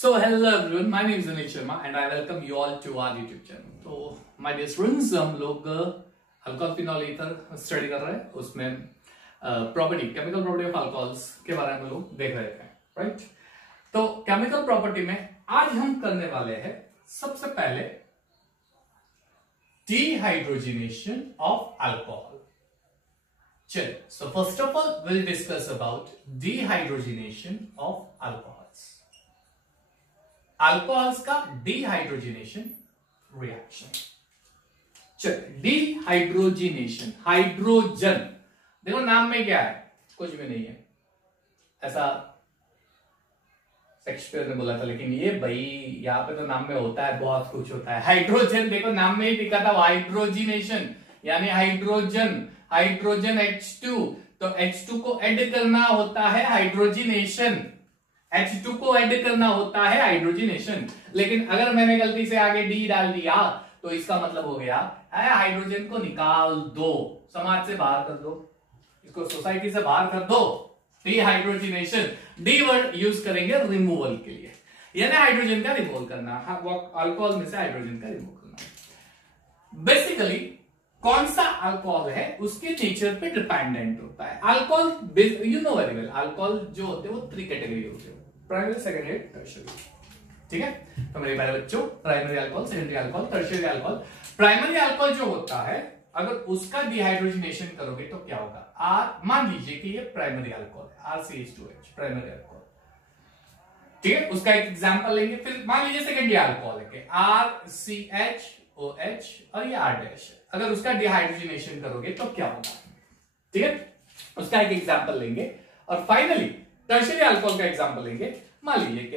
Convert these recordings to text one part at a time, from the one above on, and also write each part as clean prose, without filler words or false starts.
So hello everyone, my name is Anil Sharma and I welcome you all to our YouTube channel. तो my dear students, हम लोग alcohol phenol ether study कर रहे हैं, उसमें property chemical property of alcohols के बारे में लोग देख रहे हैं, राइट। तो केमिकल प्रॉपर्टी में आज हम करने वाले हैं सबसे पहले डिहाइड्रोजिनेशन ऑफ अल्कोहल। चलिए, so first of all will discuss about dehydrogenation of alcohols. Alcohols का डिहाइड्रोजिनेशन रिएक्शन। चलिए, डिहाइड्रोजिनेशन, हाइड्रोजन, देखो नाम में क्या है, कुछ भी नहीं है, ऐसा शेक्सपियर ने बोला था, लेकिन ये भाई यहाँ पे तो नाम में होता है, बहुत कुछ होता है। हाइड्रोजन देखो नाम में ही लिखा था, हाइड्रोजिनेशन यानी हाइड्रोजन, हाइड्रोजन H2, तो H2 को ऐड करना होता है हाइड्रोजिनेशन, H2 को ऐड करना होता है हाइड्रोजिनेशन। लेकिन अगर मैंने गलती से आगे डी डाल दिया तो इसका मतलब हो गया हाइड्रोजन को निकाल दो, समाज से बाहर कर दो, इसको सोसाइटी से बाहर कर दो। डिहाइड्रोजिनेशन, डी वर्ड यूज करेंगे रिमूवल के लिए, यानी हाइड्रोजन का रिमूव करना, अल्कोहल में से हाइड्रोजन का रिमूव करना। बेसिकली कौन सा अल्कोहल है उसके नेचर पे डिपेंडेंट होता है। Alcohol you know very well, alcohol जो होते हैं वो 3 कैटेगरी होते हैं, प्राइमरी, सेकेंडरी, टर्शियरी, ठीक है। तो मेरे प्यारे बच्चों, primary alcohol, secondary alcohol, tertiary alcohol. Primary alcohol जो होता है, अगर उसका डिहाइड्रोजिनेशन करोगे तो क्या होगा, मान लीजिए कि ये प्राइमरी अल्कोहल है, RCH2H, प्राइमरी अल्कोहल, ठीक है। उसका एक एग्जांपल लेंगे। फिर मान लीजिए सेकेंडरी अल्कोहल है, RCHOH और ये R-, अगर उसका डिहाइड्रोजिनेशन करोगे तो क्या होगा, ठीक है, उसका एक एग्जांपल लेंगे। और फाइनली टर्शियरी अल्कोहल का एग्जांपल लेंगे। मान लीजिए कि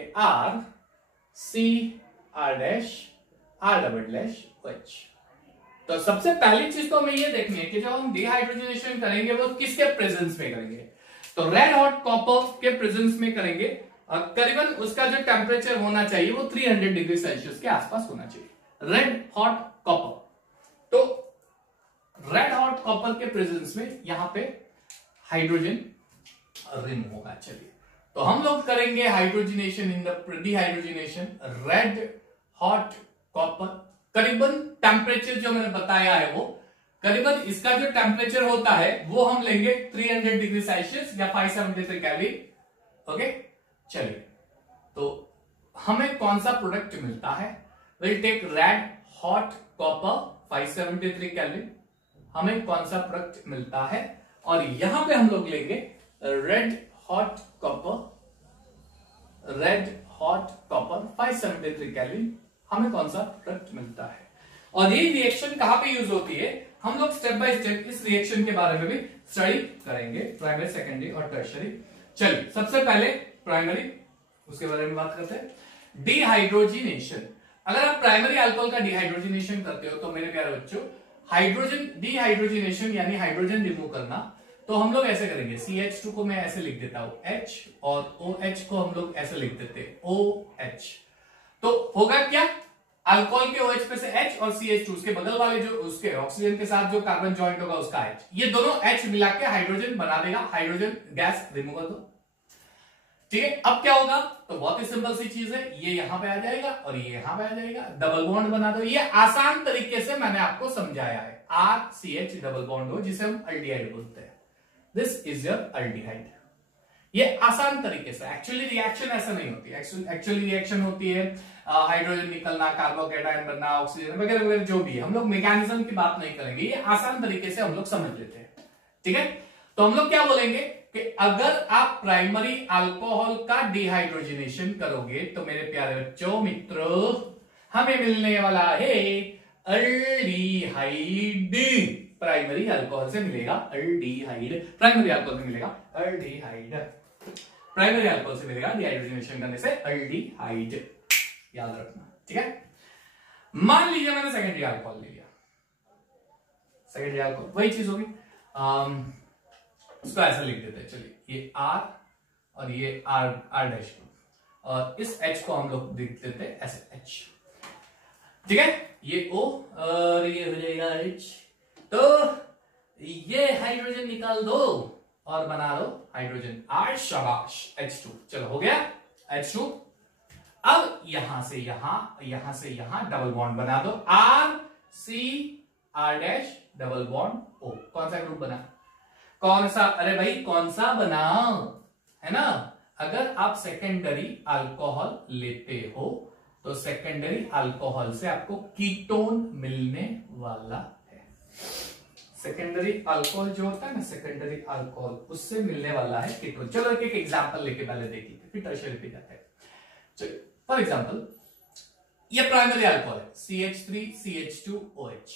RCR-R"OH। तो सबसे पहली चीज तो हमें ये देखनी है कि जब हम डिहाइड्रोजिनेशन करेंगे वो किसके प्रेजेंस में करेंगे, तो रेड हॉट कॉपर के प्रेजेंस में करेंगे। और करीबन उसका जो टेम्परेचर होना चाहिए वो 300 डिग्री सेल्सियस के आसपास होना चाहिए, रेड हॉट कॉपर। तो रेड हॉट कॉपर के प्रेजेंस में यहां पे हाइड्रोजन रिमूव होगा। चलिए, तो हम लोग करेंगे hydrogenation in the dehydrogenation red hot copper. करीबन टेम्परेचर जो मैंने बताया है वो करीबन इसका जो टेम्परेचर होता है वो हम लेंगे 300 डिग्री सेल्सियस या 573 केल्विन। ओके, चलिए, तो हमें कौन सा प्रोडक्ट मिलता है, will take red hot copper 573 kelvin, हमें कौन सा प्रोडक्ट मिलता है, और यहां पे हम लोग लेंगे red hot copper, red hot copper 573 kelvin, हमें कौन सा प्रोडक्ट मिलता है। और ये रिएक्शन कहां पे यूज होती है, हम लोग स्टेप बाय स्टेप इस रिएक्शन के बारे में भी स्टडी करेंगे, प्राइमरी, सेकेंडरी और टर्शियरी। चलिए, सबसे पहले प्राइमरी, उसके बारे में बात करते हैं। डिहाइड्रोजिनेशन, अगर आप प्राइमरी अल्कोहल का डिहाइड्रोजिनेशन करते हो तो मेरे प्यारे बच्चों, हाइड्रोजन डिहाइड्रोजिनेशन यानी हाइड्रोजन रिमूव करना, तो हम लोग ऐसे करेंगे, CH2 को मैं ऐसे लिख देता हूं H, और OH को हम लोग ऐसे लिख देते OH। तो होगा क्या, अल्कोहल के OH पे से H और CH2 उसके बगल वाले जो उसके ऑक्सीजन के साथ जो कार्बन जॉइंट होगा उसका H, ये दोनों H मिला के हाइड्रोजन बना देगा, हाइड्रोजन गैस रिमूव कर दो, ठीक है। अब क्या होगा, तो बहुत ही सिंपल सी चीज है, ये यहां पे आ जाएगा और ये यहां पे आ जाएगा, डबल बॉन्ड बना दो। ये आसान तरीके से मैंने आपको समझाया है, RCH डबल बॉन्ड हो जिसे हम अल्डिहाइड बोलते हैं, दिस इज योर अल्डिहाइड। ये आसान तरीके से, एक्चुअली रिएक्शन ऐसा नहीं होती, एक्चुअली रिएक्शन होती है हाइड्रोजन निकलना, कार्बोकेटायन बनना, ऑक्सीजन वगैरह वगैरह, जो भी है, हम लोग मैकेनिज्म की बात नहीं करेंगे, ये आसान तरीके से हम लोग समझ लेते हैं, ठीक है। तो हम लोग क्या बोलेंगे कि अगर आप प्राइमरी अल्कोहल का डिहाइड्रोजिनेशन करोगे तो मेरे प्यारे बच्चों, मित्रों, हमें मिलने वाला है अल्डिहाइड। प्राइमरी अल्कोहल से मिलेगा अल्डिहाइड, प्राइमरी अल्कोहल से मिलेगा अल्डिहाइड, प्राइमरी अल्कोहल से मिलेगा डिहाइड्रोजिनेशन करने से अल्डिहाइड, याद रखना, ठीक है। मान लीजिए मैंने सेकेंडरी अल्कोहल ले लिया, सेकेंडरी अल्कोहल वही चीज होगी, उसको ऐसा लिख देते हैं। चलिए, ये R और ये R', और इस H को हम लोग लिख देते हैं ऐसे H, ठीक है। ये O और ये हो जाएगा H, तो ये हाइड्रोजन निकाल दो और बना लो हाइड्रोजन R, शाबाश, H2। चलो, हो गया H2। अब यहां से यहां डबल बॉन्ड बना दो, R C R dash double bond O. कौन सा ग्रुप बना? कौन सा? अरे भाई कौन सा बना, है ना? अगर आप सेकेंडरी अल्कोहल लेते हो तो सेकेंडरी अल्कोहल से आपको कीटोन मिलने वाला है। सेकेंडरी अल्कोहल जो होता है ना, सेकेंडरी अल्कोहल, उससे मिलने वाला है कीटोन। चलो एक एक एग्जांपल लेके पहले देखिए, फिर टर्शियरी पे जाते हैं। चलो फॉर एग्जांपल, ये प्राइमरी अल्कोहल है CH3 CH2OH,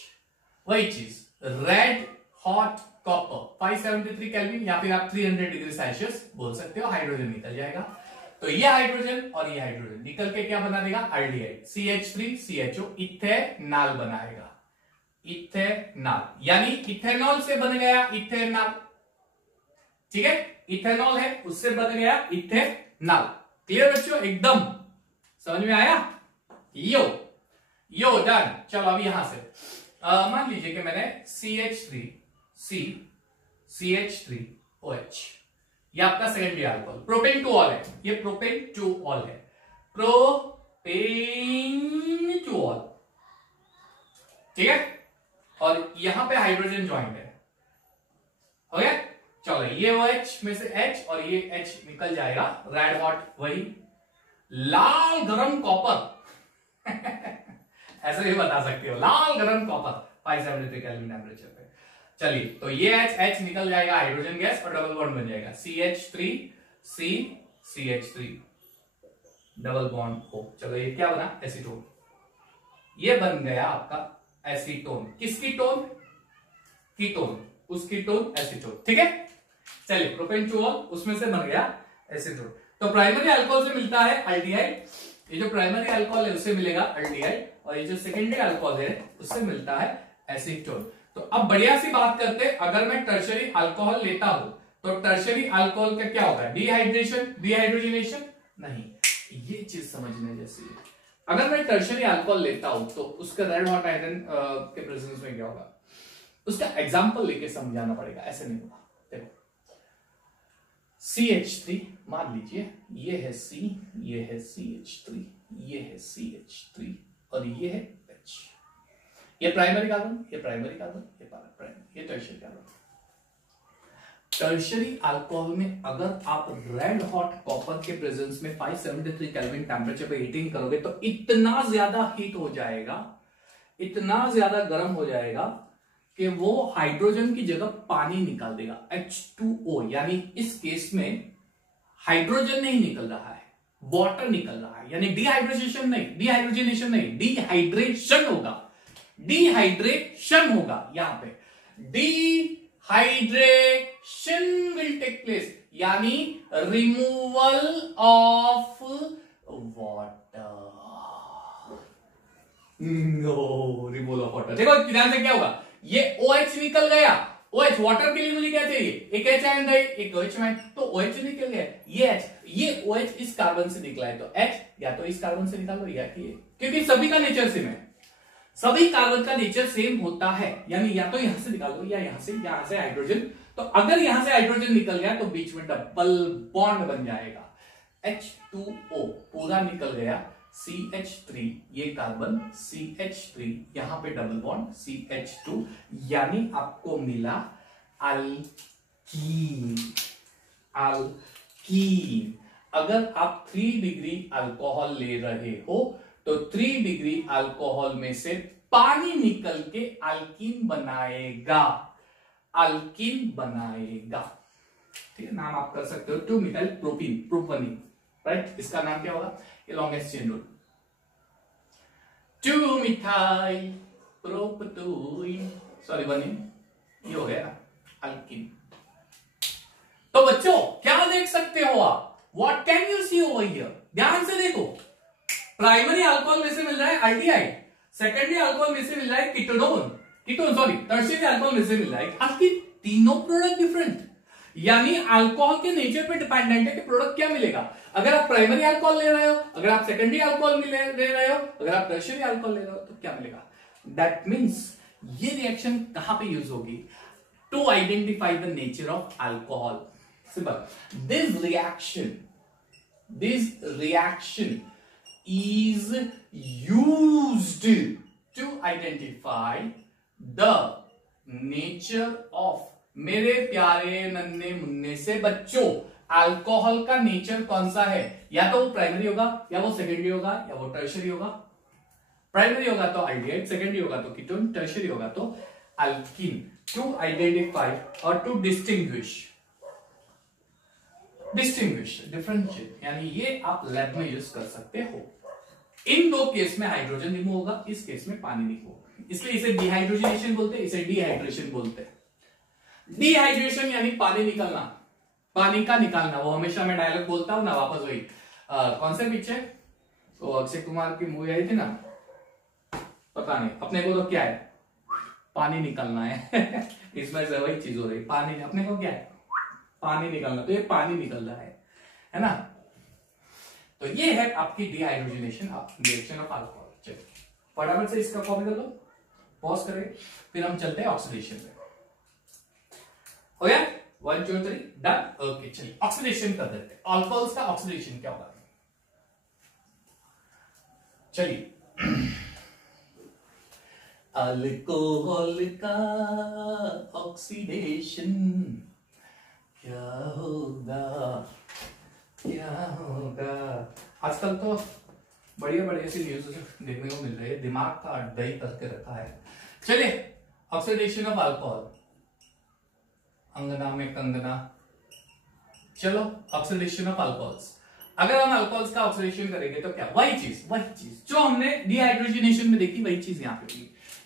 वही चीज रेड हॉट कॉपर 573 केल्विन या फिर आप 300 डिग्री सेल्सियस बोल सकते हो, हाइड्रोजन निकल जाएगा। तो ये हाइड्रोजन और ये हाइड्रोजन निकल के क्या बना देगा? एल्डिहाइड CH3 CHO इथेनॉल बनाएगा, इथेनॉल, यानी इथेनॉल से बन गया इथेनॉल। ठीक है, इथेनॉल है उससे बन गया इथेनॉल। क्लियर बच्चों? एकदम समझ में आया? यो डन। चलो अब यहां से मान लीजिए कि मैंने CH3OH, ये आपका secondary alcohol, propane two all है, ये प्रोपेन टू ऑल है, प्रोपेन टू ऑल। ठीक है, और यहां पे हाइड्रोजन ज्वाइंट है, हो गया? चलो ये OH में से H और ये H निकल जाएगा, रेड हॉट वही लाल गरम कॉपर ऐसे भी बता सकते हो, लाल गरम कॉपर 573 केल्विन टेंपरेचर पे। चलिए तो ये H निकल जाएगा, हाइड्रोजन गैस और डबल बॉन्ड बन जाएगा CH3 CH3 double bond O। चलो ये क्या बना? एसीटोन। ये बन गया आपका एसीटोन। किसकी टोन? कीटोन, उसकी टोन एसीटोन। ठीक है, चलिए प्रोपेन टू ऑल, उसमें से बन गया एसीटोन। तो प्राइमरी अल्कोहल से मिलता है एल्डिहाइड, ये जो प्राइमरी अल्कोहल है उससे मिलेगा एल्डिहाइड, और ये जो सेकेंडरी अल्कोहल है उससे मिलता है एसीटोन। तो अब बढ़िया सी बात करते हैं, अगर मैं टर्शियरी अल्कोहल लेता हूं तो टर्शियरी अल्कोहल का क्या होगा? डिहाइड्रेशन, डिहाइड्रोजनेशन नहीं, ये चीज समझने जैसी है। अगर मैं टर्शियरी अल्कोहल लेता हूं तो उसका रेड हॉट आयरन के प्रेजेंस में क्या होगा? उसका एग्जांपल लेके समझाना पड़ेगा, ऐसे नहीं होगा। देखो CH3 मान लीजिए, ये है C, ये है CH3, ये है CH3 और ये है H। ये प्राइमरी कार्बन, ये प्राइमरी कार्बन, ये प्राइमरी, ये टर्शियरी कार्बन। टर्शियरी अल्कोहल में अगर आप रेड हॉट कॉपर के प्रेजेंस में 573 केल्विन टेंपरेचर पे हीटिंग करोगे तो इतना ज्यादा हीट हो जाएगा, इतना ज्यादा गर्म हो जाएगा कि वो हाइड्रोजन की जगह पानी निकाल देगा, H2O। यानी इस केस में हाइड्रोजन नहीं निकल रहा है, वाटर निकल रहा है, यानी डिहाइड्रेशन नहीं, डिहाइड्रोजनेशन नहीं, डिहाइड्रेशन होगा, डिहाइड्रेशन होगा। यहां पे डिहाइड्रेशन विल टेक प्लेस, यानी removal of water. No, removal of water. देखो ध्यान से क्या होगा, ये OH निकल गया, OH वाटर के लिए मुझे क्या चाहिए? एक H आयन है, एक OH आयन, तो OH निकल गया, ये H, ये OH इस कार्बन से निकला है, तो H या तो इस कार्बन से निकालो या कि क्योंकि सभी का नेचर सेम है, सभी कार्बन का नेचर सेम होता है, यानी या तो यहां से निकालो या यहां से हाइड्रोजन। तो अगर यहां से हाइड्रोजन निकल गया तो बीच में डबल बॉन्ड बन जाएगा, H2O पूरा निकल गया, CH3 ये कार्बन, CH3 यहां पे डबल बॉन्ड CH2, यानी आपको मिला अल्कीन। अल्कीन। अगर आप 3 डिग्री अल्कोहल ले रहे हो तो 3 डिग्री अल्कोहल में से पानी निकल के अल्कीन बनाएगा, अल्कीन बनाएगा। ठीक है, नाम आप कर सकते हो 2 मिथाइल प्रोपीन, प्रोपनीन, राइट? इसका नाम क्या होगा? ये लॉन्गेस्ट चेन रूल, 2 मिथाइल प्रोपटोइन, सॉरी बनीन, ये हो गया अल्कीन। तो बच्चों क्या देख सकते हो आप? What can you see over here? ध्यान से देखो, प्राइमरी अल्कोहल में से मिल रहा है एल्डिहाइड, सेकेंडरी अल्कोहल में से मिल रहा है कीटोन सॉरी टर्शियरी अल्कोहल में से मिल रहा है, आपकी तीनों प्रोडक्ट डिफरेंट, यानी अल्कोहल के नेचर पे डिपेंडेंट है कि प्रोडक्ट क्या मिलेगा। अगर आप प्राइमरी अल्कोहल ले रहे हो, अगर आप सेकेंडरी अल्कोहल ले रहे हो, अगर आप टर्शियरी अल्कोहल ले रहे हो तो क्या मिलेगा? दैट मीन्स ये रिएक्शन कहां पे यूज होगी? To identify the nature of alcohol. Simple, this reaction is used to identify the nature of, मेरे प्यारे नन्हे मुन्ने से बच्चों, अल्कोहल का नेचर कौन सा है? या तो वो प्राइमरी होगा, या वो सेकेंडरी होगा, या वो टर्शरी होगा। प्राइमरी होगा तो अल्डिहाइड, सेकेंडरी होगा तो कीटोन, टर्शरी होगा तो अल्कीन। टू आइडेंटिफाई और टू डिस्टिंग्विश, डिफरेंशिएट, यानी ये आप लैब में यूज कर सकते हो। इन दो केस में हाइड्रोजन रिमूव होगा, इस केस में पानी रिमूव होगा, इसलिए इसे डिहाइड्रोजनेशन बोलते हैं, इसे डिहाइड्रेशन बोलते हैं। डिहाइड्रेशन यानी पानी निकलना, पानी का निकालना। वो हमेशा मैं डायलॉग बोलता हूं ना, वापस वही कौन से पिक्चर, तो अक्षय कुमार की मूवी आई थी ना, पता नहीं, अपने को तो क्या है, पानी निकलना है इसमें से वही चीज हो रही, पानी, अपने को क्या है, पानी निकलना, तो ये पानी निकल रहा है ना। तो ये है आपकी डिहाइड्रोजनेशन रिएक्शन ऑफ अल्कोहल। चलिए फटाफट से इसका कॉपी कर लो, पॉज करें, फिर हम चलते हैं ऑक्सीडेशन पे। हो गया 1 2 3 डन। ओके चलिए ऑक्सीडेशन कर देते हैं। अल्कोहल्स का ऑक्सीडेशन क्या होगा, चलिए अल्कोहल का ऑक्सीडेशन क्या होगा, क्या होगा। आजकल तो बढ़िया बढ़िया सी न्यूज देखने को मिल रही है, दिमाग का अड्डा ही करके रखा है। चलिए ऑक्सीडेशन ऑफ अल्कोहल, अंगना में कंगना। चलो ऑक्सीडेशन ऑफ अल्कोहल्स, अगर हम अल्कोहल्स का ऑक्सीडेशन करेंगे तो क्या, वही चीज जो हमने डिहाइड्रोजनेशन में देखी, वही चीज यहाँ पे भी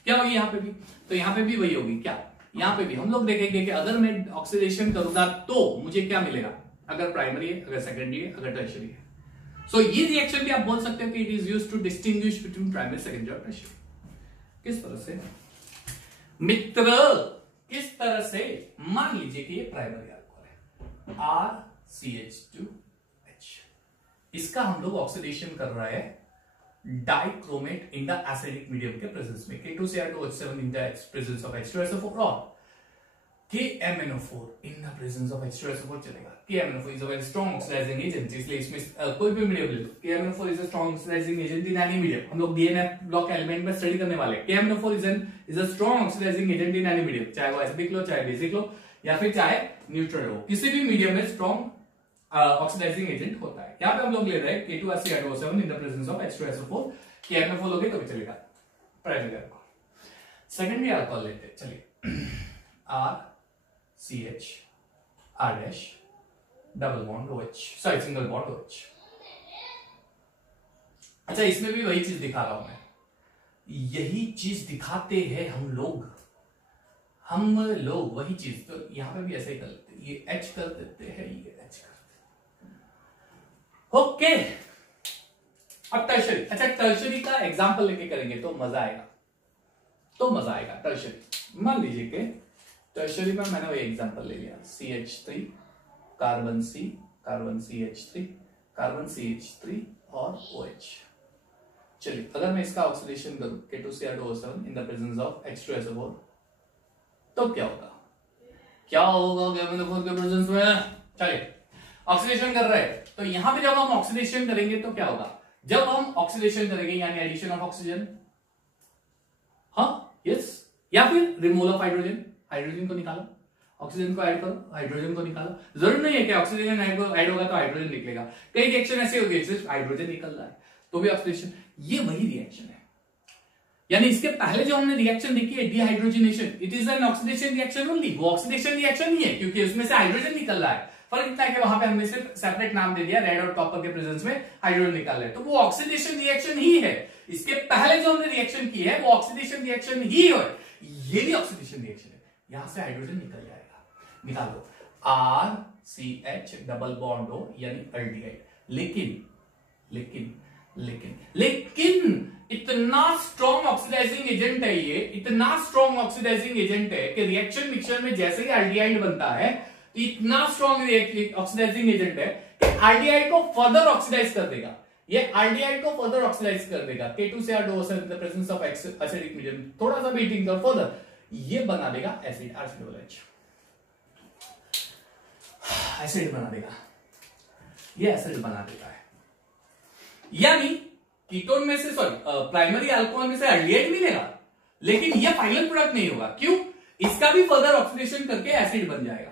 क्या होगी, यहाँ पे भी, तो यहाँ पे भी वही होगी। क्या, यहाँ पे भी हम लोग देखेंगे कि अगर मैं ऑक्सीडेशन करूंगा तो मुझे क्या मिलेगा, अगर प्राइमरी है, अगर सेकेंडरी है, अगर टर्शियरी है। सो ये रिएक्शन भी आप बोल सकते हो कि it is used to distinguish between primary, secondary और टर्शियरी। किस तरह से मित्र, किस तरह से, मान लीजिए कि ये प्राइमरी अल्कोहल है RCH2H, इसका हम लोग ऑक्सीडेशन कर रहा है dichromate in the acidic medium के प्रेजेंस में, K2Cr2H7 in the presence of H2SO4 और KMNO4 in the presence of H2SO4 चलेगा। KMNO4 is a very strong oxidising agent, इसलिए इसमें कोई भी मीडियम ले लो, KMNO4 is a strong oxidising agent in any medium. हम लोग DNF ब्लॉक एलिमेंट में स्टडी करने वाले हैं। KMNO4 is a strong oxidising agent in any medium, चाहे वो एसिडिक लो, चाहे बेसिक लो, या फिर चाहे न्यूट्रल हो, किसी भी मीडियम में स्ट्रॉन्ग ऑक्सीडाइजिंग एजेंट होता है। यहाँ पे हम लोग ले रहे हैं K2Cr2O7 in the presence of H2SO4, KMNO4 लोगे तो भी चलेगा, प्राइमरी अल्कोहल। सेकेंडरी अल्कोहल लेते हैं, चलिए RCH R' double bond OH, sorry single bond OH। अच्छा इसमें भी वही चीज दिखा रहा हूं मैं, यही चीज दिखाते हैं हम लोग वही चीज, तो यहां पे भी ऐसे ही कर लेते हैं, ये H कर देते हैं, ये H कर देते हैं। ओके अब टर्शरी। अच्छा टर्शरी का एग्जांपल लेके करेंगे तो मजा आएगा। टर्शरी मान लीजिए कि टर्शरी में मैंने वही एग्जांपल ले लिया, CH3 carbon C, carbon CH3, carbon CH3 और OH। चलिए अगर मैं इसका ऑक्सीडेशन करूं K2Cr2O7 in the presence of H2SO4 तो क्या होगा, KMNO4 के प्रेजेंस में। चलिए ऑक्सीडेशन कर रहे हैं, तो यहां पे जब हम ऑक्सीडेशन करेंगे तो क्या होगा, जब हम ऑक्सीडेशन करेंगे यानी एडिशन ऑफ ऑक्सीजन, हाँ यस, या फिर रिमूवल ऑफ हाइड्रोजन को निकालो, ऑक्सीजन को ऐड करो, हाइड्रोजन को निकालो। जरूर नहीं है कि ऑक्सीजन ऐड होगा तो हाइड्रोजन निकलेगा, कई रिएक्शन ऐसे होगी सिर्फ हाइड्रोजन निकल रहा है तो भी ऑक्सीडेशन, ये वही रिएक्शन है। यानी इसके पहले जो हमने रिएक्शन देखी है dehydrogenation, it is an oxidation reaction only, वो ऑक्सीडेशन रिएक्शन ही है क्योंकि उसमें से हाइड्रोजन निकल रहा है। फर्क इतना है कि वहां पे हमने सिर्फ सेपरेट नाम दे दिया, रेड और कॉपर के प्रेजेंस में हाइड्रोजन निकाल रहे हैं, तो वो ऑक्सीडेशन रिएक्शन ही है। इसके पहले जो हमने रिएक्शन की है वो ऑक्सीडेशन रिएक्शन ही है, ये भी ऑक्सीडेशन रिएक्शन है। यहां से हाइड्रोजन निकल जाएगा, निकालो RCH डबल बॉन्ड O यानी अल्डिहाइड। लेकिन इतना स्ट्रॉन्ग ऑक्सीडाइजिंग एजेंट है ये, इतना स्ट्रॉन्ग ऑक्सीडाइजिंग एजेंट है कि रिएक्शन मिक्सचर में जैसे ही अल्डिहाइड बनता है तो इतना स्ट्रॉन्ग ऑक्सीडाइजिंग एजेंट है कि अल्डिहाइड को फर्दर ऑक्सीडाइज कर देगा, ये अल्डिहाइड को फर्दर ऑक्सीडाइज कर देगा K2Cr2O7 in the presence of acidic medium, थोड़ा सा बीटिंग कर फर्दर ये बना देगा एसिड, एसिड बना देगा, ये एसिड बना देता है। यानी कीटोन में से सॉरी प्राइमरी अल्कोहल में से एल्डिहाइड मिलेगा, लेकिन ये फाइनल प्रोडक्ट नहीं होगा। क्यों? इसका भी फर्दर ऑक्सीडेशन करके एसिड बन जाएगा,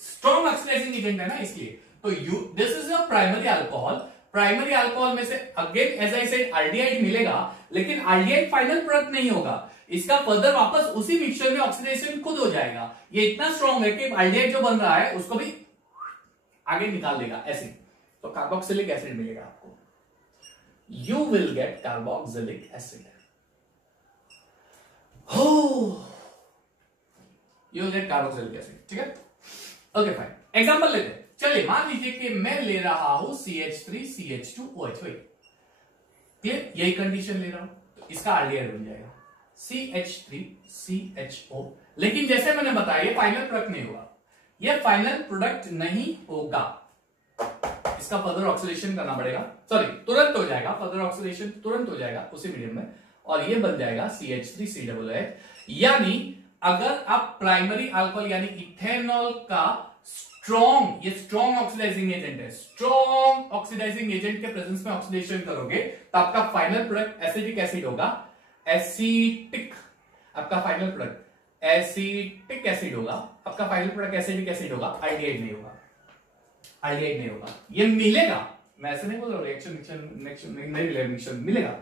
स्ट्रॉन्ग ऑक्सीडाइजिंग एजेंट है ना, इसलिए। तो this is a primary alcohol. Primary alcohol में से again as I said aldehyde मिलेगा, लेकिन एल्डिहाइड फाइनल प्रोडक्ट नहीं होगा, इसका फर्दर वापस उसी मिक्सचर में ऑक्सीडेशन खुद हो जाएगा। ये इतना स्ट्रॉन्ग है कि एल्डिहाइड जो बन रहा है उसको भी आगे निकाल देगा एसिड, तो कार्बोक्सिलिक एसिड मिलेगा आपको। You will get carboxylic acid. You will get carboxylic acid, ठीक है। ओके फाइन, एग्जांपल लेते हैं। चलिए मान लीजिए कि मैं ले रहा हूं CH3CH2OH, क्लियर, यही कंडीशन ले रहा हूं, तो इसका एल्डिहाइड बन जाएगा CH3CHO। लेकिन जैसे मैंने बताया ये फाइनल प्रोडक्ट नहीं होगा, ये फाइनल प्रोडक्ट नहीं होगा, इसका फर्दर ऑक्सीडेशन करना पड़ेगा, सॉरी तुरंत हो जाएगा, फर्दर ऑक्सीडेशन तुरंत हो जाएगा उसी मीडियम में, और ये बन जाएगा CH3COOH। यानी अगर आप प्राइमरी अल्कोहल यानी इथेनॉल का स्ट्रॉन्ग, ये स्ट्रॉन्ग ऑक्सीडाइजिंग एजेंट है, स्ट्रॉन्ग ऑक्सीडाइजिंग एजेंट के प्रेजेंस में ऑक्सीडेशन करोगे तो आपका फाइनल प्रोडक्ट एसिडिक एसिड होगा, एसिटिक, आपका फाइनल प्रोडक्ट एसिटिक एसिड होगा, आपका फाइनल प्रोडक्ट एसिडिक एसिड होगा, एल्डिहाइड नहीं होगा, एल्डिहाइड नहीं होगा। ये मिलेगा, मैं ऐसे नहीं बोल रहा हूं रिएक्शन नहीं मिलेगा,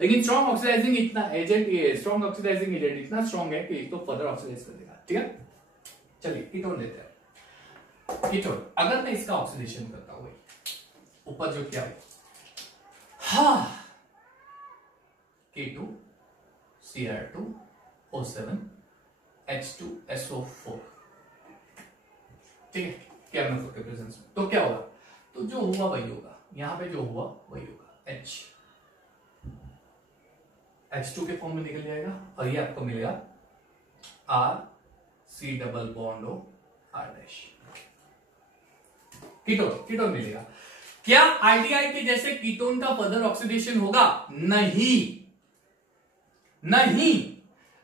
लेकिन स्ट्रॉन्ग ऑक्सीडाइजिंग इतना एजेंट, ये स्ट्रॉन्ग ऑक्सीडाइजिंग एजेंट इतना स्ट्रॉन्ग है कि तो फर्दर ऑक्सीडाइज कर देगा, ठीक है। चलिए कीटोन लेते हैं। कीटोन अगर मैं इसका ऑक्सीडेशन करता हूं, ऊपर जो क्या है, K2 Cr2 O7 H2SO4, ठीक है, केमिकल के प्रेजेंस में, तो क्या होगा, तो जो हुआ वही होगा, यहां पे जो हुआ वही होगा, H2 के फॉर्म में निकल जाएगा, और ये आपको मिलेगा RC double bond O R dash, ketone मिलेगा। क्या एल्डिहाइड के जैसे कीटोन का फर्दर ऑक्सीडेशन होगा? नहीं,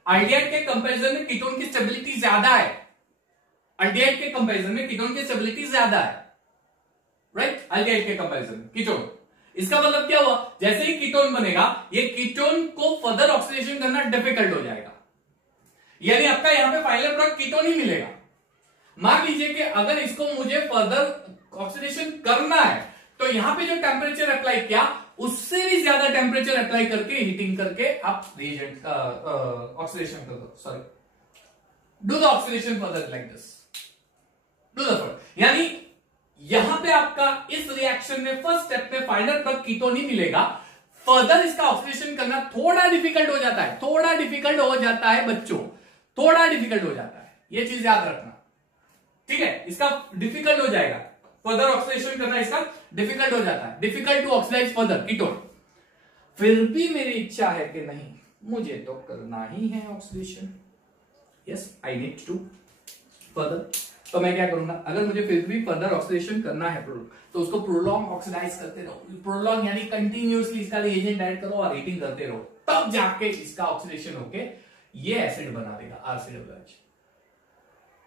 एल्डिहाइड के कंपैरिजन में कीटोन की स्टेबिलिटी ज्यादा है, एल्डिहाइड के कंपैरिजन में कीटोन की स्टेबिलिटी ज्यादा है, राइट, एल्डिहाइड के कंपैरिजन में कीटोन। इसका मतलब क्या हुआ, जैसे ही कीटोन बनेगा ये कीटोन को फर्दर ऑक्सीडेशन करना डिफिकल्ट हो जाएगा, यानी आपका यहां पे फाइनल प्रोडक्ट कीटोन ही मिलेगा। मान लीजिए कि अगर इसको मुझे फर्दर ऑक्सीडेशन करना है तो यहां पे जो टेम्परेचर अप्लाई किया उससे भी ज्यादा टेम्परेचर अप्लाई करके, हीटिंग करके आप रिएजेंट का ऑक्सीडेशन कर दो, sorry do the oxidation further like this, do the further. यानी यहां पे आपका इस रिएक्शन में फर्स्ट स्टेप में फाइनल प्रोडक्ट कीटोन ही मिलेगा, फर्दर इसका ऑक्सीडेशन करना थोड़ा डिफिकल्ट हो जाता है, थोड़ा डिफिकल्ट हो जाता है बच्चों, थोड़ा डिफिकल्ट हो जाता है, ये चीज याद रखना, ठीक है, इसका डिफिकल्ट हो जाएगा, फर्दर ऑक्सीडेशन करना इसका डिफिकल्ट हो जाता है, difficult to oxidise further ketone. फिर भी मेरी इच्छा है कि नहीं मुझे तो करना ही है oxidation, yes I need to further, तो मैं क्या करूंगा, अगर मुझे फिर भी फर्दर ऑक्सीडेशन करना है तो उसको प्रोलॉन्ग ऑक्सीडाइज करते रहो, प्रोलॉन्ग यानी कंटिन्यूअसली इसका रिएजेंट ऐड करो और हीटिंग करते रहो, तब जाके इसका ऑक्सीडेशन होके ये एसिड बना देगा RCOOH,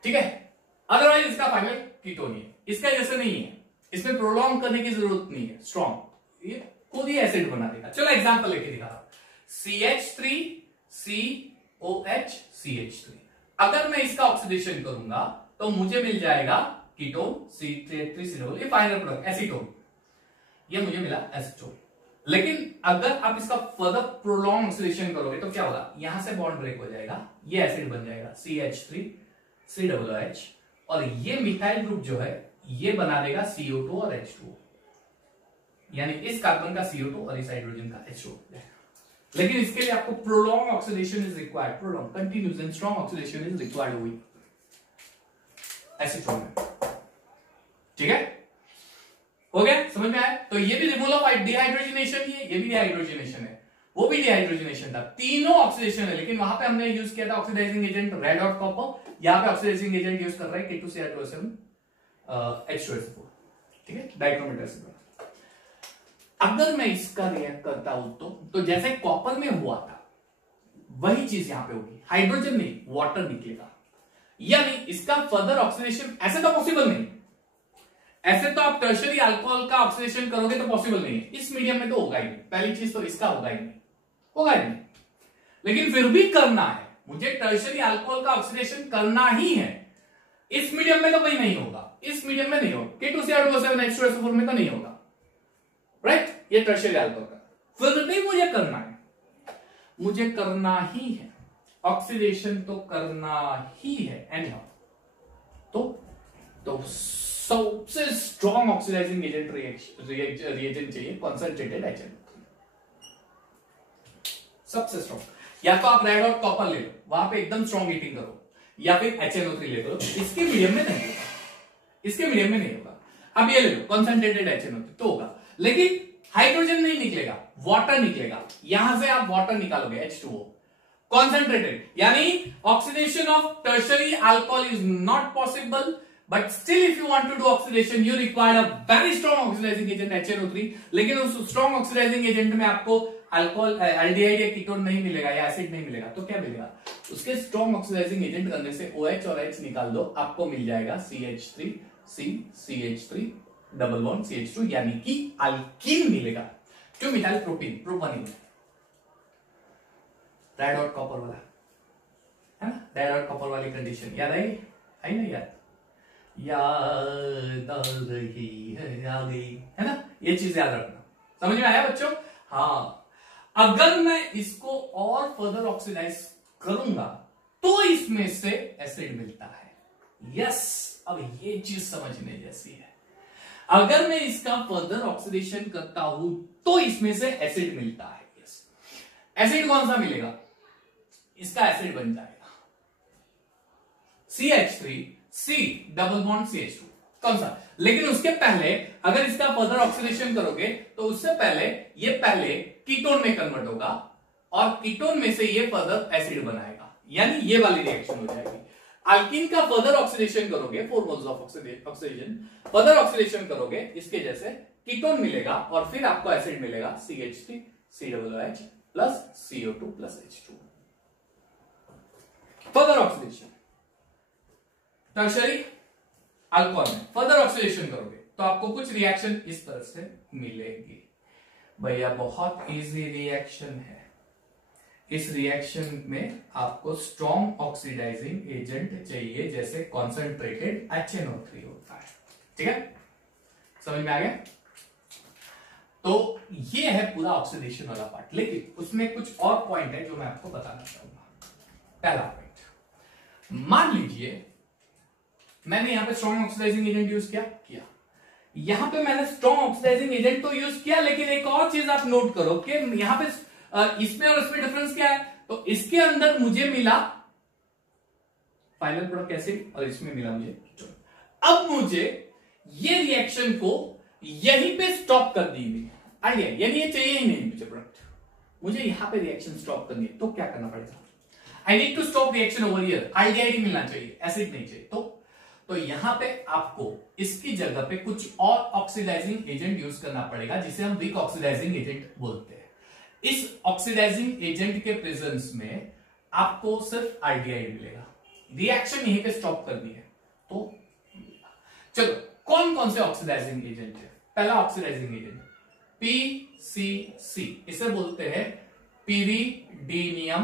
ठीक है। अदरवाइज इसका फाइनल कीटोन ही है, इसका जैसे नहीं है, इसमें प्रोलॉन्ग करने की जरूरत नहीं है, स्ट्रॉन्ग, ये खुद ही एसिड बना देगा। चलो एग्जांपल लेके दिखा रहा हूं, CH3COH CH3, अगर मैं इसका ऑक्सीडेशन करूंगा तो मुझे मिल जाएगा कीटोन C3COOH, ये फाइनल प्रोडक्ट एसीटोन, ये मुझे मिला एसीटोन। लेकिन अगर आप इसका फर्दर प्रोलॉन्ग ऑक्सीडेशन करोगे तो क्या होगा, यहां से बॉन्ड ब्रेक हो जाएगा, ये एसिड बन जाएगा CH3COOH, और ये मिथाइल ग्रुप जो है ये बना देगा CO2 और H2O, यानी इस कार्बन का CO2 और इस हाइड्रोजन का H2O। लेकिन इसके लिए आपको prolong oxidation is required, prolong continuous and strong oxidation is required हुई एसीटोन में, ठीक है, हो गया, समझ में आया। तो ये भी रिमूवल ऑफ डिहाइड्रोजनेशन ही है, ये भी डिहाइड्रोजनेशन है, वो भी डिहाइड्रोजनेशन था, तीनों ऑक्सीडेशन है, लेकिन वहां पे हमने यूज किया था oxidising agent red hot copper, यहाँ पे ऑक्सीडाइजिंग एजेंट यूज कर रहे हैं K2Cr2O7 H2SO4, ठीक है, डाइक्रोमेट एसिड। अगर मैं इसका रिएक्ट करता हूं तो जैसे कॉपर में हुआ था वही चीज यहां पे होगी, हाइड्रोजन नहीं वाटर निकलेगा, यानी इसका फर्दर ऑक्सीडेशन ऐसे तो पॉसिबल नहीं, ऐसे तो आप टर्शियरी अल्कोहल का ऑक्सीडेशन करोगे तो पॉसिबल नहीं है, इस मीडियम में तो होगा ही नहीं, पहली चीज तो इसका होगा ही नहीं, होगा ही नहीं। लेकिन फिर भी करना है, मुझे टर्शियरी अल्कोहल का ऑक्सीडेशन करना ही है, इस मीडियम में तो कहीं नहीं होगा, इस मीडियम में नहीं होगा, K2CR2O7H2SO4 में तो नहीं होगा, राइट, ये टर्शियरी अल्कोहल का, फिर भी मुझे करना है, मुझे करना ही है, ऑक्सीडेशन तो करना ही है एनीहाउ। तो सबसे स्ट्रॉन्ग ऑक्सीडाइजिंग एजेंट रिएजेंट चाहिए कॉन्सेंट्रेटेड HNO3, सबसे स्ट्रॉन्ग। या तो आप रेड हॉट कॉपर ले लो, वहां पे एकदम स्ट्रॉन्ग हीटिंग करो, या फिर HNO3 ले लो, इसके मीडियम में नहीं होगा, इसके मीडियम में नहीं होगा। अब ये ले लो कॉन्सेंट्रेटेड HNO3 तो होगा, लेकिन हाइड्रोजन नहीं निकलेगा, वाटर निकलेगा, यहां से आप वाटर निकालोगे H2O कॉन्सेंट्रेटेड, यानी oxidation of tertiary alcohol is not possible, but still if you want to do oxidation you require a very strong oxidising agent HNO3, लेकिन उस स्ट्रॉन्ग ऑक्सीडाइजिंग एजेंट में आपको अल्कोहल एल्डिहाइड या ketone नहीं मिलेगा या acid नहीं मिलेगा, तो क्या मिलेगा, उसके स्ट्रॉन्ग ऑक्सीडाइजिंग एजेंट करने से OH और H निकाल दो, आपको मिल जाएगा CH3 CH3 double bond CH2, यानी कि अल्कीन मिलेगा, जो मिथाइल प्रोपानीन है। रेड हॉट कॉपर वाला है ना, रेड हॉट कॉपर वाली कंडीशन याद आई ना याद आ रही है, आ गई है ना, ये चीज याद रखना, समझ में आया बच्चों। हाँ, अगर मैं इसको और फर्दर ऑक्सीडाइज करूंगा तो इसमें से एसिड मिलता है, यस, अब ये चीज समझने जैसी है, अगर मैं इसका फर्दर ऑक्सीडेशन करता हूं तो इसमें से एसिड मिलता है, यस। एसिड कौन सा मिलेगा, इसका एसिड बन जाएगा CH3 C double bond CH2, कौन सा, लेकिन उसके पहले अगर इसका फर्दर ऑक्सीडेशन करोगे तो उससे पहले ये पहले कीटोन में कन्वर्ट होगा और कीटोन में से ये फर्दर एसिड बनाएगा, यानी ये वाली रिएक्शन हो जाएगी। अल्कीन का फर्दर ऑक्सीडेशन करोगे, 4 moles of oxygen, further oxidation करोगे, इसके जैसे कीटोन मिलेगा और फिर आपको एसिड मिलेगा CH3 COOH plus CO2 plus H2। Further oxidation tertiary alcohol में फर्दर ऑक्सीडेशन करोगे तो आपको कुछ रिएक्शन इस तरह से मिलेगी। भैया बहुत इजी रिएक्शन है, इस रिएक्शन में आपको स्ट्रॉन्ग ऑक्सीडाइजिंग एजेंट चाहिए, जैसे कॉन्सेंट्रेटेड HNO3 होता है, ठीक है, समझ में आ गया। तो ये है पूरा ऑक्सीडेशन वाला पार्ट, लेकिन उसमें कुछ और पॉइंट है जो मैं आपको बताना चाहूंगा। पहला पॉइंट, मान लीजिए मैंने यहां पे स्ट्रॉन्ग ऑक्सीडाइजिंग एजेंट यूज किया, यहां पे मैंने स्ट्रॉन्ग ऑक्सीडाइजिंग एजेंट तो यूज किया, लेकिन एक और चीज आप नोट करो कि यहां पे इसमें और इसमें डिफरेंस क्या है, तो इसके अंदर मुझे मिला फाइनल प्रोडक्ट एसिड और इसमें मिला मुझे कीटोन। अब मुझे ये रिएक्शन को यहीं पे स्टॉप कर दी है आइडिया, यानी ये चाहिए ही नहीं मुझे प्रोडक्ट, मुझे यहां पे रिएक्शन स्टॉप करनी है, तो क्या करना पड़ेगा, I need to stop reaction over here, aldehyde मिलना चाहिए, एसिड नहीं चाहिए, तो यहां पे आपको इसकी जगह पे कुछ और ऑक्सीडाइजिंग एजेंट यूज करना पड़ेगा, जिसे हम वीक ऑक्सीडाइजिंग एजेंट बोलते हैं। इस ऑक्सीडाइजिंग एजेंट के प्रेजेंस में आपको सिर्फ एल्डिहाइड मिलेगा, रिएक्शन यहीं पे स्टॉप करनी है। तो चलो कौन कौन से ऑक्सीडाइजिंग एजेंट है। पहला ऑक्सीडाइजिंग एजेंट PCC, इसे बोलते हैं पिरिडीनियम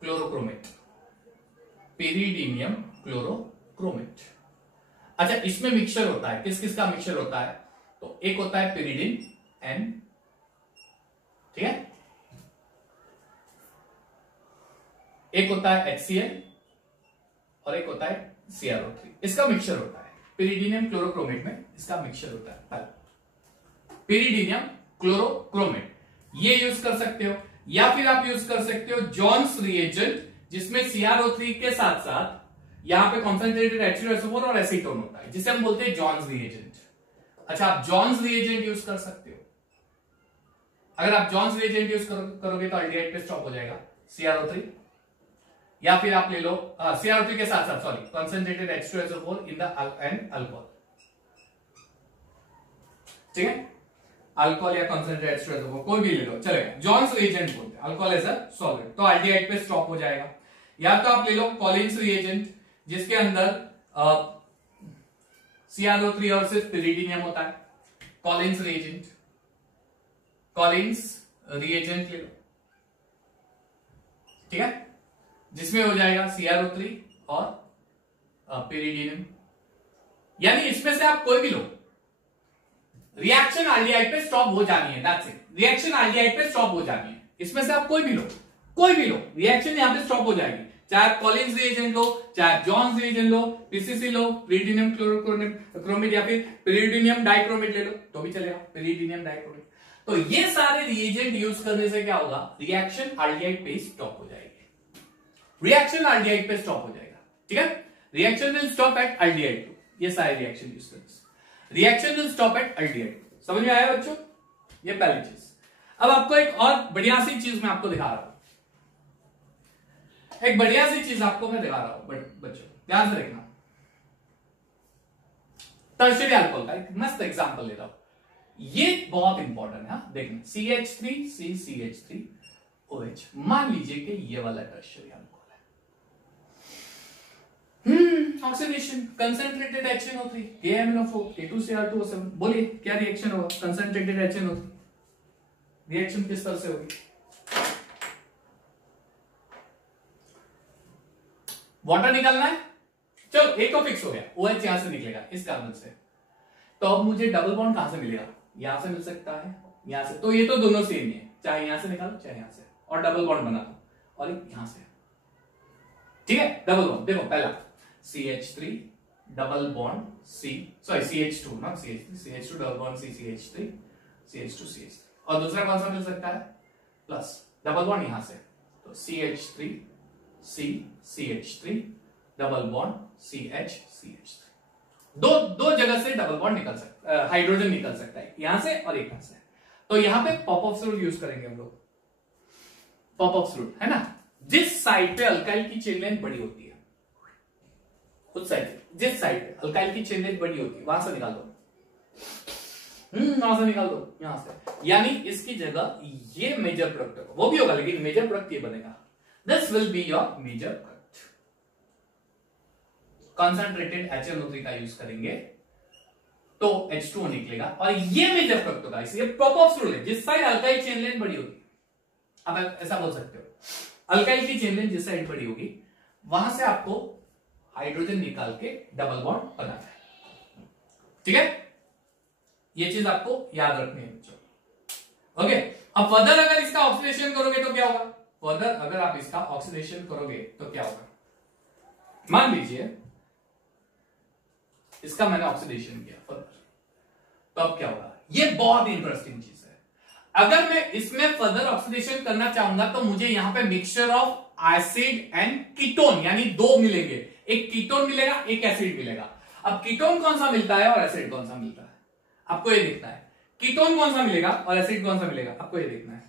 क्लोरोक्रोमेट, पिरिडीनियम क्लोरोक्रोमेट। अच्छा, इसमें मिक्सचर होता है, किस किस का मिक्सचर होता है, तो एक होता है पिरिडिन N, ठीक है, एक होता है HCl और एक होता है CrO3, इसका मिक्सचर होता है। पिरिडीनियम क्लोरोक्रोमेट में इसका मिक्सचर होता है। पहला पिरिडीनियम क्लोरोक्रोमेट, ये यूज कर सकते हो, या फिर आप यूज कर सकते हो जॉन्स रिएजेंट, जिसमें CrO3 के साथ साथ यहां पे कॉन्सेंट्रेटेड H2SO4 और एसीटोन होता है, जिसे हम बोलते हैं जॉन्स रिएजेंट। अच्छा, आप जॉन्स रिएजेंट यूज कर सकते हो, अगर आप जॉन्स रिएजेंट यूज करोगे तो एल्डिहाइड पे स्टॉप हो जाएगा CrO3, या फिर आप ले लो CrO3 के साथ साथ sorry concentrated H2SO4 in the alcohol, ठीक है, अल्कोहल या कॉन्सेंट्रेटेड H2SO4 कोई भी ले लो चलेगा, जॉन्स रिएजेंट बोलते हैं, अल्कोहल एज अ सॉल्वेंट, तो एल्डिहाइड पे स्टॉप हो जाएगा। या तो आप ले लो कॉलिन्स रिएजेंट, जिसके अंदर CrO3 और सिर्फ पिरिडीनियम होता है। कॉलिंस रिएजेंट, कॉलिंस रिएजेंट ले लो, ठीक है, जिसमें हो जाएगा CrO3 और पिरिडीनियम, यानी इसमें से आप कोई भी लो, रिएक्शन एल्डिहाइड पे स्टॉप हो जानी है, दैट्स इट। रिएक्शन एल्डिहाइड पे स्टॉप हो जानी है, इसमें से आप कोई भी लो, कोई भी लो, रिएक्शन यहां पे स्टॉप हो जाएगी। चाहे कॉलिंस रिएजेंट लो, चाहे जॉन्स रिएजेंट लो, पीसीसी लो, पिरिडीनियम क्लोरोक्रोमेट या फिर पिरिडीनियम डाइक्रोमेट ले लो तो भी चलेगा, पिरिडीनियम डाइक्रोमेट। तो ये सारे रिएजेंट यूज करने से क्या होगा, रिएक्शन एल्डिहाइड पे स्टॉप हो जाएगी, रिएक्शन एल्डिहाइड पे स्टॉप हो जाएगा, ठीक है। Reaction will stop at aldehyde, ये सारे रिएक्शन यूज करने से reaction will stop at aldehyde. समझ में आया बच्चों, ये पहली चीज। अब आपको एक और बढ़िया सी चीज मैं आपको दिखा रहा हूं, एक बढ़िया सी चीज आपको मैं दिखा रहा हूं बच्चों, ध्यान से देखना। टर्शियरी अल्कोहल का एक मस्त एग्जांपल ले रहा हूं, ये बहुत इंपॉर्टेंट है, देखना CH3CCH3OH, मान लीजिए कि ये वाला टर्शियरी अल्कोहल है, oxidation, concentrated HNO3, KMnO4, K2Cr2O7, बोलिए क्या रिएक्शन होगा, कंसंट्रेटेड HNO3, रिएक्शन किस तरह से होगी, वाटर निकालना है, चलो एक तो फिक्स हो गया, OH यहां से निकलेगा इस कार्बन से, तो अब मुझे डबल बॉन्ड कहां से मिलेगा, यहां से मिल सकता है, यहां से, तो ये तो दोनों सेम है, चाहे यहां से निकालो चाहे यहां से, और डबल बॉन्ड बना दो, और एक यहां से, ठीक है, डबल बॉन्ड। देखो पहला CH3 double bond CH2 not CH3, CH2 double bond CH3 CH2 CH3, और दूसरा कौन सा मिल सकता है, प्लस डबल बॉन्ड यहां से, तो CH3 CH3 double bond CH, दो जगह से डबल बॉन्ड निकल सकता है, हाइड्रोजन निकल सकता है, यहां से और एक यहां से। तो यहां पे पॉप-अप रूल यूज करेंगे हम लोग, पॉप-अप रूल है ना, जिस साइड पे अल्काइल की चेन लेंथ बड़ी होती है, उस साइड, जिस साइड पे अल्काइल की चेन लेंथ बड़ी होती है वहां से निकाल दो, वहां से निकाल दो, यहां से, यानी इसकी जगह ये मेजर प्रोडक्ट होगा, वो भी होगा लेकिन मेजर प्रोडक्ट ये बनेगा, this will be your major product. Concentrated HNO3 का यूज करेंगे तो H2O निकलेगा, और ये मेजर प्रोडक्ट होगा, इसलिए पॉप-अप रूल है, जिस साइड अल्काइल चेन लेंथ बड़ी होगी, अब ऐसा बोल सकते हो, अल्काइल की चेन लेंथ जिस साइड बड़ी होगी वहां से आपको हाइड्रोजन निकाल के डबल बॉन्ड बनाना है, ठीक है, ये चीज आपको याद रखनी है बच्चों। ओके, अब फर्दर अगर इसका ऑक्सीडेशन करोगे तो क्या होगा, फर्दर अगर आप इसका ऑक्सीडेशन करोगे तो क्या होगा, मान लीजिए इसका मैंने ऑक्सीडेशन किया फर्दर, तो अब क्या होगा, ये बहुत इंटरेस्टिंग चीज है। अगर मैं इसमें फर्दर ऑक्सीडेशन करना चाहूंगा तो मुझे यहां पे mixture of acid and ketone, यानी दो मिलेंगे, एक कीटोन मिलेगा एक एसिड मिलेगा। अब कीटोन कौन सा मिलता है और एसिड कौन सा मिलता है, आपको ये देखना है, कीटोन कौन सा मिलेगा और एसिड कौन सा मिलेगा, आपको ये देखना है,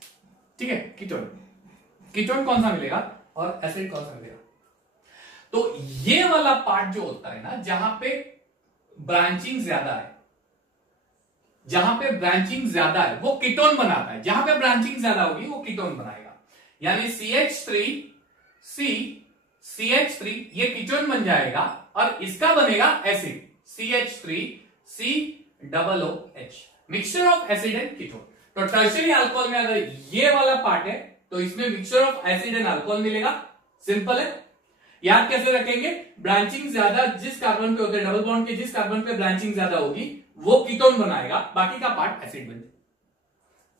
ठीक है, कीटोन कौन सा मिलेगा और एसिड कौन सा मिलेगा। तो ये वाला पार्ट जो होता है ना, जहां पे ब्रांचिंग ज्यादा है, जहां पे ब्रांचिंग ज्यादा है वो कीटोन बनाता है, जहां पे ब्रांचिंग ज्यादा होगी वो कीटोन बनाएगा, यानी CH3 ये कीटोन बन जाएगा और इसका बनेगा acid CH3COOH, mixture of acid and ketone. तो टर्शियरी अल्कोहल में अगर ये वाला पार्ट है तो इसमें mixture of acid and alcohol मिलेगा, सिंपल है। याद कैसे रखेंगे, ब्रांचिंग ज्यादा जिस कार्बन पे होते हैं, डबल बॉन्ड के जिस कार्बन पे ब्रांचिंग ज्यादा होगी वो कीटोन बनाएगा, बाकी का पार्ट एसिड बन जाएगा,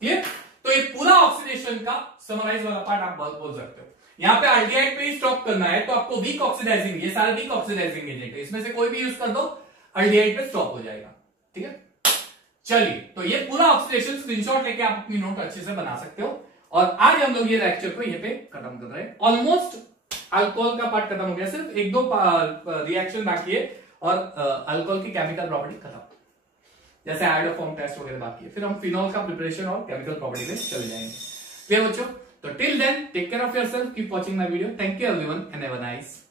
क्लियर। तो ये पूरा ऑक्सीडेशन का समराइज वाला पार्ट आप बोल सकते हो। यहां पे एल्डिहाइड पे ही स्टॉप करना है तो आपको वीक ऑक्सीडाइजिंग, ये सारे वीक ऑक्सीडाइजिंग एजेंट है, इसमें से कोई भी यूज कर दो एल्डिहाइड पे स्टॉप हो जाएगा, ठीक है। चलिए, तो ये पूरा ऑक्सीडेशन स्क्रीनशॉट लेके आप अपनी नोट अच्छे से बना सकते हो। और आज हम लोग ये लेक्चर को ये पे खत्म कर रहे हैं, ऑलमोस्ट अल्कोहल का पार्ट खत्म हो गया, सिर्फ एक दो रिएक्शन बाकी है और अल्कोहल की केमिकल प्रॉपर्टी खत्म, जैसे आयोडोफॉर्म टेस्ट वगैरह बाकी है, फिर हम फिनॉल का प्रिपरेशन और केमिकल प्रॉपर्टी में चले जाएंगे, क्लियर बच्चों। तो till then take care of yourself, keep watching my video, thank you everyone and have a nice